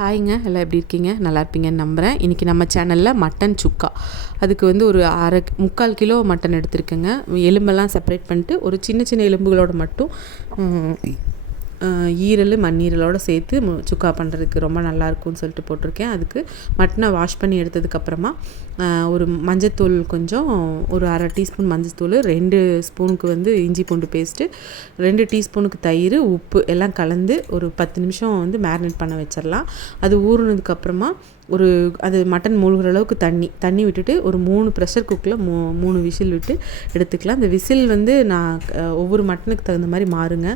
ஹாய்ங்க, எல்லாம் எப்படி இருக்கீங்க? நல்லா இருப்பீங்கன்னு நம்புகிறேன். இன்றைக்கி நம்ம சேனலில் மட்டன் சுக்கா, அதுக்கு வந்து ஒரு 3/4 கிலோ மட்டன் எடுத்துருக்கேங்க. எலும்பெல்லாம் செப்பரேட் பண்ணிட்டு ஒரு சின்ன சின்ன எலும்புகளோடு மட்டும் ஈரல் மண்ணீரலோடு சேர்த்து சுக்கா பண்ணுறதுக்கு ரொம்ப நல்லாயிருக்கும்னு சொல்லிட்டு போட்டிருக்கேன். அதுக்கு மட்டனை வாஷ் பண்ணி எடுத்ததுக்கப்புறமா ஒரு மஞ்சத்தூள், கொஞ்சம் ஒரு 1/2 டீஸ்பூன் மஞ்சத்தூள், 2 ஸ்பூனுக்கு வந்து இஞ்சி பூண்டு பேஸ்ட்டு, 2 டீஸ்பூனுக்கு தயிர், உப்பு எல்லாம் கலந்து ஒரு 10 நிமிஷம் வந்து மேரினேட் பண்ண வச்சிடலாம். அது ஊறுனதுக்கப்புறமா அது மட்டன் மூழ்கிற அளவுக்கு தண்ணி விட்டுட்டு ஒரு 3 ப்ரெஷர் குக்கில் 3 விசில் விட்டு எடுத்துக்கலாம். இந்த விசில் வந்து நான் ஒவ்வொரு மட்டனுக்கு தகுந்த மாதிரி மாறுங்க.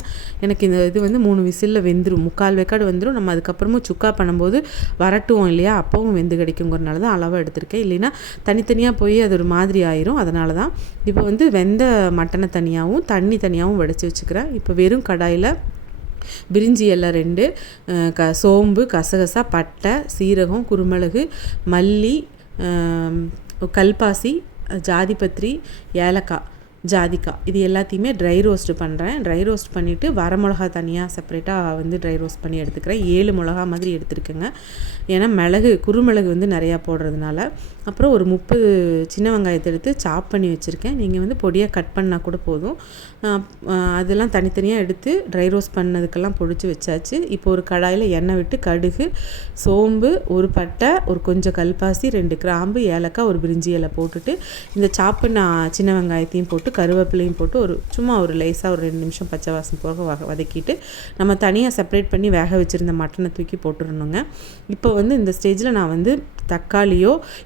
எனக்கு இந்த இது வந்து 3 விசிலில் வெந்துடும், 3/4 வேக்காடு வெந்துடும். நம்ம அதுக்கப்புறமும் சுக்கா பண்ணும்போது வரட்டுவோம் இல்லையா, அப்பவும் வெந்து கிடைக்குங்கிறனால தான் அளவாக எடுத்திருக்கேன். இல்லைன்னா தனித்தனியாக போய் அது ஒரு மாதிரி ஆயிரும். அதனால தான் இப்போ வந்து வெந்த மட்டனை தனியாகவும் தண்ணி தனியாகவும் வடித்து வச்சுக்கிறேன். இப்போ வெறும் கடாயில் பிரிஞ்சி இலை 2, சோம்பு, கசகசா, பட்டை, சீரகம், குருமிளகு, மல்லி, கல்பாசி, ஜாதிபத்திரி, ஏலக்காய், ஜாதிக்காய், இது எல்லாத்தையுமே ட்ரை ரோஸ்ட்டு பண்ணுறேன். ட்ரை ரோஸ்ட் பண்ணிவிட்டு வரமிளகா தனியாக செப்பரேட்டாக வந்து ட்ரை ரோஸ்ட் பண்ணி எடுத்துக்கிறேன். 7 மிளகா மாதிரி எடுத்துருக்கேங்க. ஏன்னா குருமிளகு வந்து நிறையா போடுறதுனால. அப்புறம் ஒரு 30 சின்ன வெங்காயத்தை எடுத்து சாப் பண்ணி வச்சுருக்கேன். நீங்கள் வந்து பொடியாக கட் பண்ணால் கூட போதும். அதெல்லாம் தனித்தனியாக எடுத்து ட்ரை ரோஸ்ட் பண்ணதுக்கெல்லாம் பொடிச்சு வச்சாச்சு. இப்போ ஒரு கடாயில் எண்ணெய் விட்டு கடுகு, சோம்பு, ஒரு பட்டை, ஒரு கொஞ்சம் கல்பாசி, 2 கிராம்பு, ஏலக்காய், ஒரு பிரிஞ்சி இலை போட்டுட்டு இந்த சாப் பண்ண சின்ன வெங்காயத்தையும் போட்டு கருவேப்பிலையும் போட்டு சும்மா ஒரு லேசாக ஒரு 2 நிமிஷம் பச்சை வாசம் போக வதக்கிட்டு நம்ம தனியாக செப்பரேட் பண்ணி வேக வச்சுருந்த மட்டனை தூக்கி போட்டுடணுங்க. இப்போ வந்து இந்த ஸ்டேஜில் நான் வந்து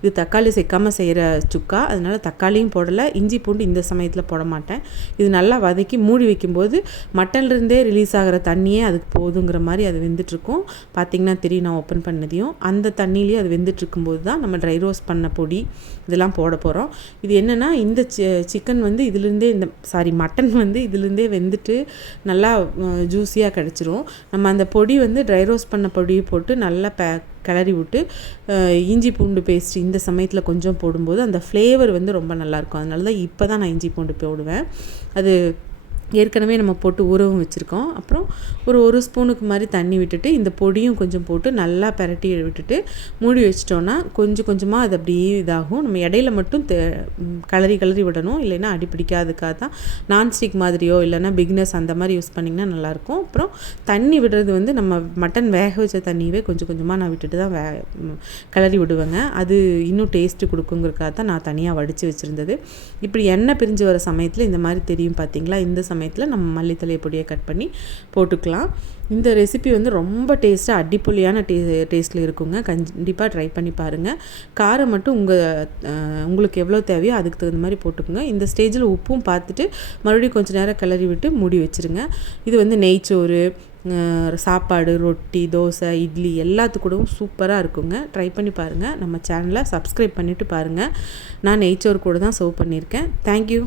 இது தக்காளி சேர்க்காமல் செய்கிற சுக்கா, அதனால் தக்காளியும் போடலை, இஞ்சி பூண்டு இந்த சமயத்தில் போட மாட்டேன். இது நல்லா வதக்கி மூடி வைக்கும்போது மட்டன்லேருந்தே ரிலீஸ் ஆகிற தண்ணியே அதுக்கு போதுங்கிற மாதிரி அது வெந்துட்டுருக்கும். பார்த்திங்கன்னா தெரியும், நான் ஓப்பன் பண்ணதையும் அந்த தண்ணியிலேயே அது வெந்துட்டுருக்கும்போது தான் நம்ம ட்ரை ரோஸ்ட் பண்ண பொடி இதெல்லாம் போட போகிறோம். இது என்னென்னா, இந்த சிக்கன் வந்து மட்டன் வந்து இதுலேருந்தே வெந்துட்டு நல்லா ஜூஸியாக கிடச்சிரும். நம்ம அந்த பொடி வந்து ட்ரை ரோஸ்ட் பண்ண பொடியை போட்டு நல்லா கிளறி விட்டு இஞ்சி பூண்டு பேஸ்ட் இந்த சமயத்தில் கொஞ்சம் போடும்போது அந்த ஃப்ளேவர் வந்து ரொம்ப நல்லாயிருக்கும். அதனால தான் இப்போ தான் நான் இஞ்சி பூண்டு போடுவேன். அது ஏற்கனவே நம்ம போட்டு ஊறவும் வச்சுருக்கோம். அப்புறம் ஒரு ஸ்பூனுக்கு மாதிரி தண்ணி விட்டுட்டு இந்த பொடியும் கொஞ்சம் போட்டு நல்லா பெரட்டி விட்டுட்டு மூடி வச்சிட்டோன்னா கொஞ்சம் கொஞ்சமாக அது அப்படியே இதாகும். நம்ம இடையில மட்டும் கிளறி விடணும், இல்லைன்னா அடிப்பிடிக்காதுக்காக தான். நான்ஸ்டிக் மாதிரியோ இல்லைன்னா பிக்னஸ் அந்த மாதிரி யூஸ் பண்ணிங்கன்னா நல்லாயிருக்கும். அப்புறம் தண்ணி விடுறது வந்து நம்ம மட்டன் வேக வச்ச தண்ணியவே கொஞ்சம் கொஞ்சமாக நான் விட்டுட்டு தான் கிளறி விடுவேங்க. அது இன்னும் டேஸ்ட்டு கொடுக்குங்கிறக்காக தான் நான் தனியாக வடித்து வச்சுருந்தது. இப்படி எண்ணெய் பிரிஞ்சு வர சமயத்தில் இந்த மாதிரி தெரியும் பார்த்தீங்களா, இந்த சமயத்தில் நம்ம மல்லித்தலை பொடியை கட் பண்ணி போட்டுக்கலாம். இந்த ரெசிபி வந்து ரொம்ப டேஸ்ட்டாக அடிப்பொலியான டேஸ்ட்டில் இருக்குங்க. கண்டிப்பாக ட்ரை பண்ணி பாருங்கள். காரம் மட்டும் உங்களுக்கு எவ்வளோ தேவையோ அதுக்கு தகுந்த மாதிரி போட்டுக்கோங்க. இந்த ஸ்டேஜில் உப்பும் பார்த்துட்டு மறுபடியும் கொஞ்சம் நேரம் கிளறி விட்டு மூடி வச்சுருங்க. இது வந்து நெய்ச்சோறு, சாப்பாடு, ரொட்டி, தோசை, இட்லி எல்லாத்துக்கூடவும் சூப்பராக இருக்குங்க. ட்ரை பண்ணி பாருங்கள். நம்ம சேனலை சப்ஸ்கிரைப் பண்ணிவிட்டு பாருங்கள். நான் நெய்ச்சோறு கூட தான் சர்வ் பண்ணியிருக்கேன். தேங்க்யூ.